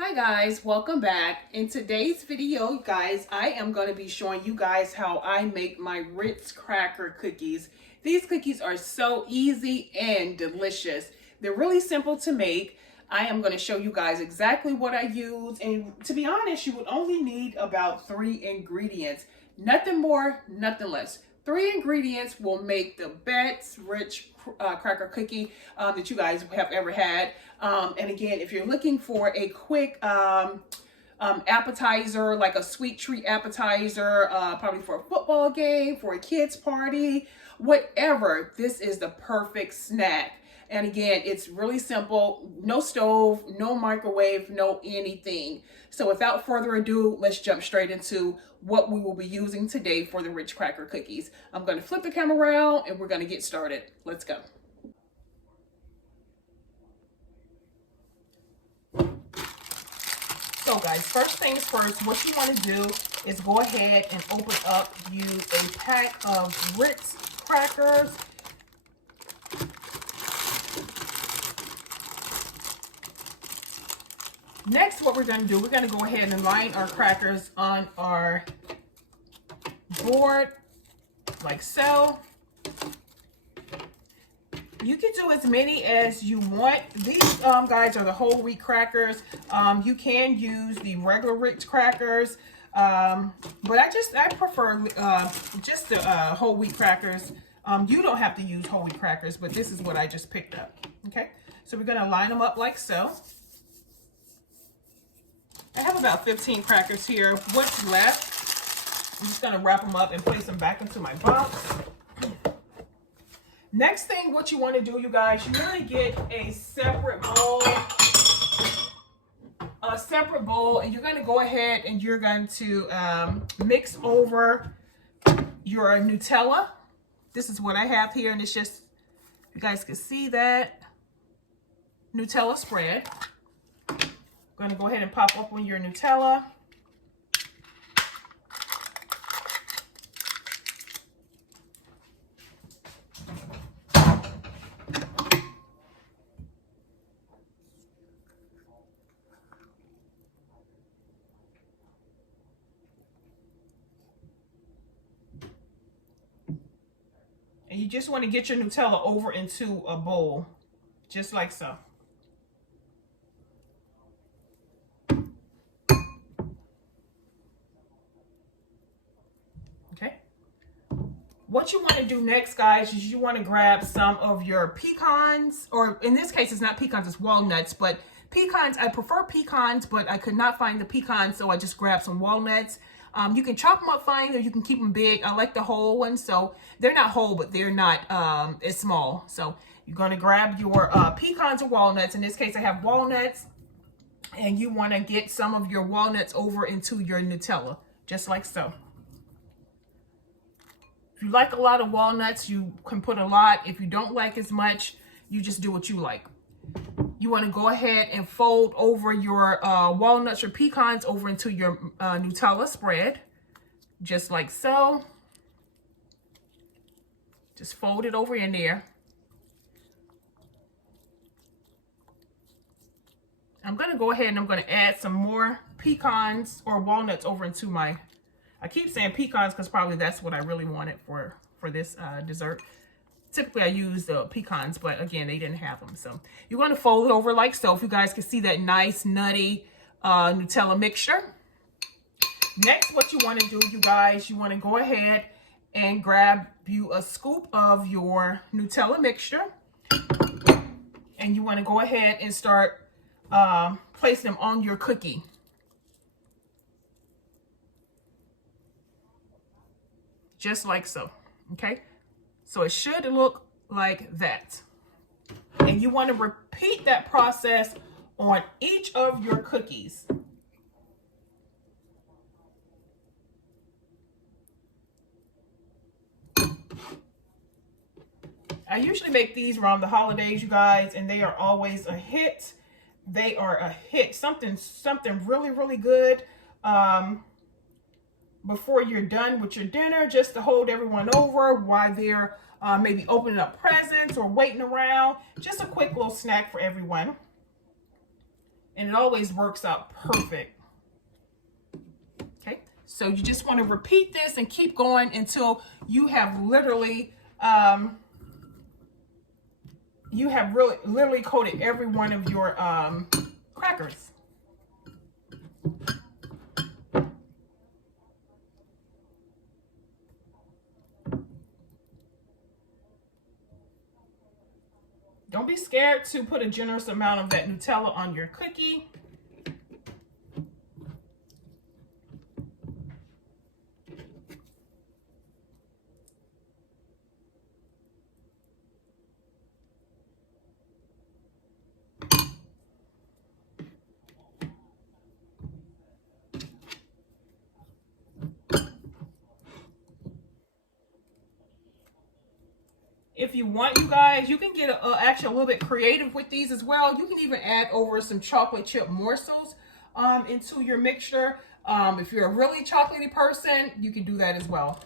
Hi guys, welcome back. In today's video, guys, I am going to be showing you guys how I make my Ritz cracker cookies. These cookies are so easy and delicious. They're really simple to make. I am going to show you guys exactly what I use, and to be honest, you would only need about 3 ingredients. Nothing more, nothing less. 3 ingredients will make the best rich cracker cookie that you guys have ever had. And again, if you're looking for a quick appetizer, like a sweet treat appetizer, probably for a football game, for a kid's party, whatever, this is the perfect snack. And again, it's really simple, no stove, no microwave, no anything. So without further ado, let's jump straight into what we will be using today for the rich cracker cookies. I'm going to flip the camera around and we're going to get started. Let's go. So guys, first things first, what you want to do is go ahead and open up a pack of Ritz crackers. Next, what we're going to do, we're going to go ahead and line our crackers on our board like so. You can do as many as you want. These guys are the whole wheat crackers. You can use the regular Ritz crackers, but I prefer just the whole wheat crackers. You don't have to use whole wheat crackers, but this is what I just picked up. Okay, so we're going to line them up like so. I have about 15 crackers here. What's left, I'm just going to wrap them up and place them back into my box. Next thing, what you want to do, you guys, you want to get a separate bowl, and you're going to go ahead and you're going to mix over your Nutella. This is what I have here, and it's just, you guys can see that Nutella spread. I'm going to go ahead and pop open your Nutella. And you just want to get your Nutella over into a bowl, just like so. What you want to do next, guys, is you want to grab some of your pecans, or in this case, it's not pecans, it's walnuts, but pecans, I prefer pecans, but I could not find the pecans, so I just grabbed some walnuts. You can chop them up fine, or you can keep them big. I like the whole ones, so they're not whole, but they're not as small. So you're going to grab your pecans or walnuts. In this case, I have walnuts, and you want to get some of your walnuts over into your Nutella, just like so. If you like a lot of walnuts, you can put a lot. If you don't like as much, you just do what you like. You want to go ahead and fold over your walnuts or pecans over into your Nutella spread, just like so. Just fold it over in there. I'm going to go ahead and I'm going to add some more pecans or walnuts over into my, I keep saying pecans because probably that's what I really wanted for this dessert. Typically I use the pecans, but again, they didn't have them. So you're going to fold it over like so. If you guys can see that nice nutty Nutella mixture. Next, what you want to do, you guys, you want to go ahead and grab you a scoop of your Nutella mixture. And you want to go ahead and start placing them on your cookie. Just like so, okay? So it should look like that. And you want to repeat that process on each of your cookies. I usually make these around the holidays, you guys, and they are always a hit. They are a hit. Something really, really good. Before you're done with your dinner, just to hold everyone over while they're maybe opening up presents or waiting around. Just a quick little snack for everyone. and it always works out perfect. Okay, so you just want to repeat this and keep going until you have literally literally coated every one of your crackers. Don't be scared to put a generous amount of that Nutella on your cookie. If you want, you guys, you can get actually a little bit creative with these as well. You can even add over some chocolate chip morsels into your mixture. If you're a really chocolatey person, you can do that as well.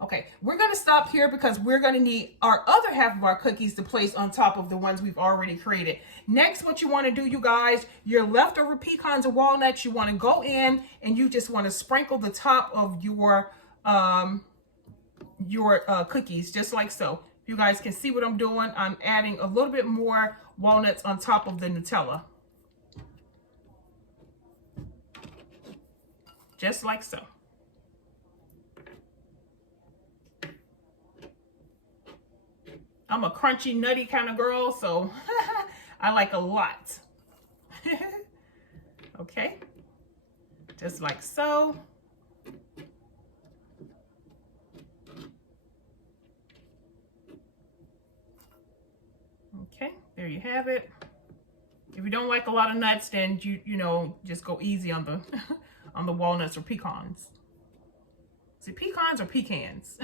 Okay, we're going to stop here because we're going to need our other half of our cookies to place on top of the ones we've already created. Next, what you want to do, you guys, your leftover pecans or walnuts, you want to go in and you just want to sprinkle the top of your cookies, just like so. You guys can see what I'm doing. I'm adding a little bit more walnuts on top of the Nutella. Just like so. I'm a crunchy, nutty kind of girl, so I like a lot. Okay, just like so. Okay, there you have it. If you don't like a lot of nuts, then you know, just go easy on the on the walnuts or pecans. Is it pecans or pecans?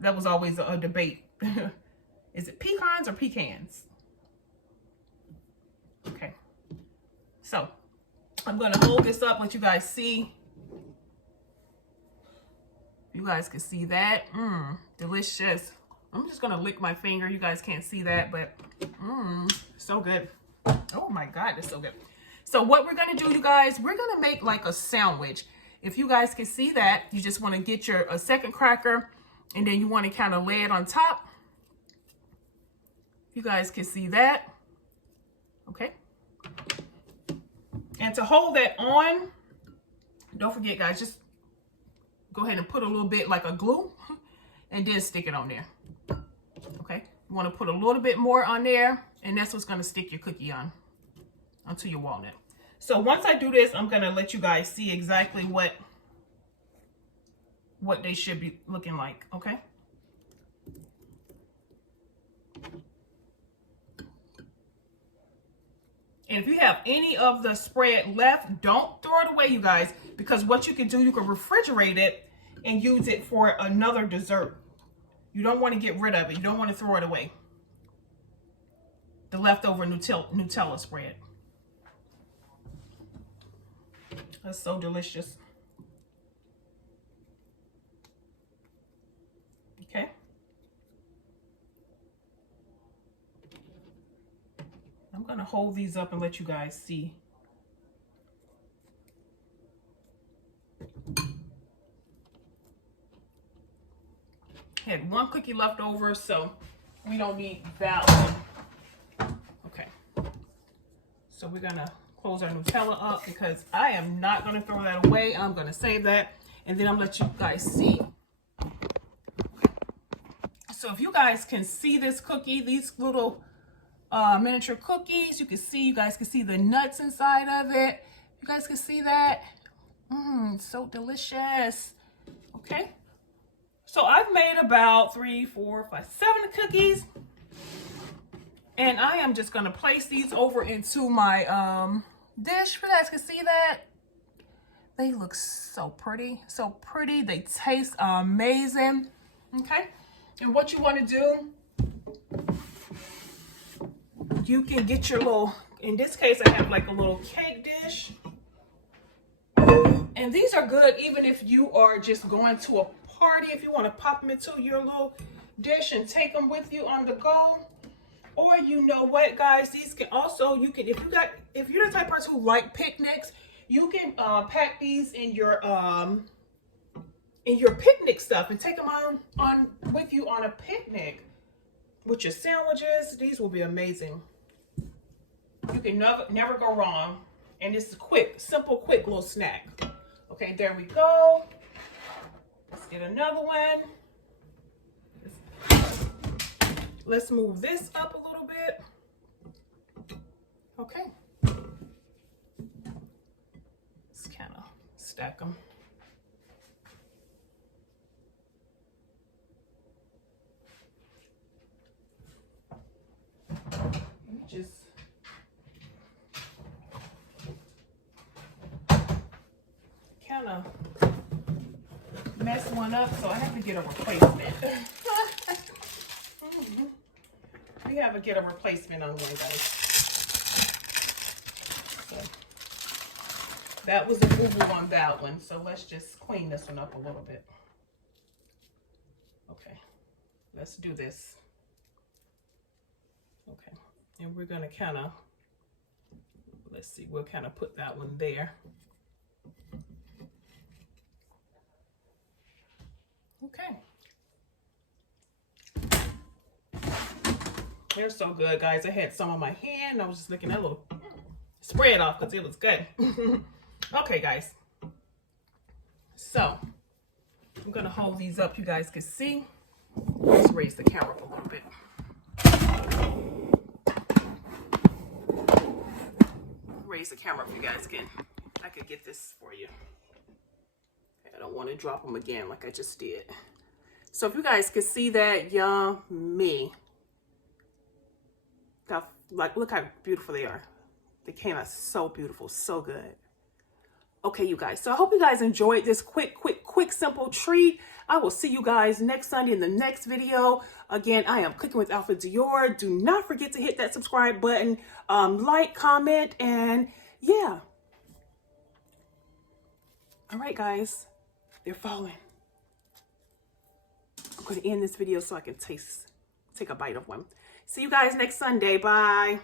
That was always a debate. Is it pecans or pecans? Okay. So I'm going to hold this up, let you guys see. You guys can see that. Delicious. I'm just going to lick my finger. You guys can't see that, but so good. Oh my God, it's so good. So what we're going to do, you guys, we're going to make like a sandwich. If you guys can see that, you just want to get a second cracker, and then you want to kind of lay it on top. You guys can see that. Okay. And to hold that on, don't forget, guys, just go ahead and put a little bit like a glue and then stick it on there. Okay. You want to put a little bit more on there, and that's what's going to stick your cookie on, onto your walnut. So once I do this, I'm going to let you guys see exactly what they should be looking like, okay? And if you have any of the spread left, don't throw it away, you guys, because what you can do, you can refrigerate it and use it for another dessert. You don't want to get rid of it. You don't want to throw it away. The leftover Nutella spread. That's so delicious. Okay. I'm going to hold these up and let you guys see. Had one cookie left over, so we don't need that one. Okay. So we're going to close our Nutella up because I am not going to throw that away. I'm going to save that, and then I'm going to let you guys see. So if you guys can see this cookie, these little miniature cookies, you guys can see the nuts inside of it. You guys can see that. So delicious. Okay. So I've made about 3, 4, 5, 7 cookies. And I am just going to place these over into my dish. You guys can see that. They look so pretty. So pretty. They taste amazing. Okay. And what you want to do, you can get your little, in this case, I have like a little cake dish. And these are good even if you are just going to a party, if you want to pop them into your little dish and take them with you on the go. Or you know what, guys, these can also, you can, if you're the type of person who like picnics, you can pack these in your picnic stuff and take them on with you on a picnic with your sandwiches. These will be amazing. You can never go wrong. And this is quick, simple, quick little snack. Okay, there we go. Let's get another one. Let's move this up a little bit. Okay. Let's kind of stack them. Just kind of mess one up, so I have to get a replacement. We have to get a replacement on one, guys. So that was a boo-boo on that one, so let's just clean this one up a little bit. Okay, let's do this. Okay, and we're gonna kind of, let's see, we'll kind of put that one there. Okay. They're so good, guys. I had some on my hand. I was just licking that little spread off because it was good. Okay, guys. So, I'm going to hold these up. You guys can see. Let's raise the camera up a little bit. Raise the camera if you guys can. I could get this for you. I don't want to drop them again like I just did. So if you guys can see that, yummy. Like, look how beautiful they are. They came out so beautiful, so good. Okay, you guys. So I hope you guys enjoyed this quick, simple treat. I will see you guys next Sunday in the next video. Again, I am Cooking with AlphaDior. Do not forget to hit that subscribe button, like, comment, and yeah. All right, guys. They're falling. I'm going to end this video so I can take a bite of one. See you guys next Sunday. Bye.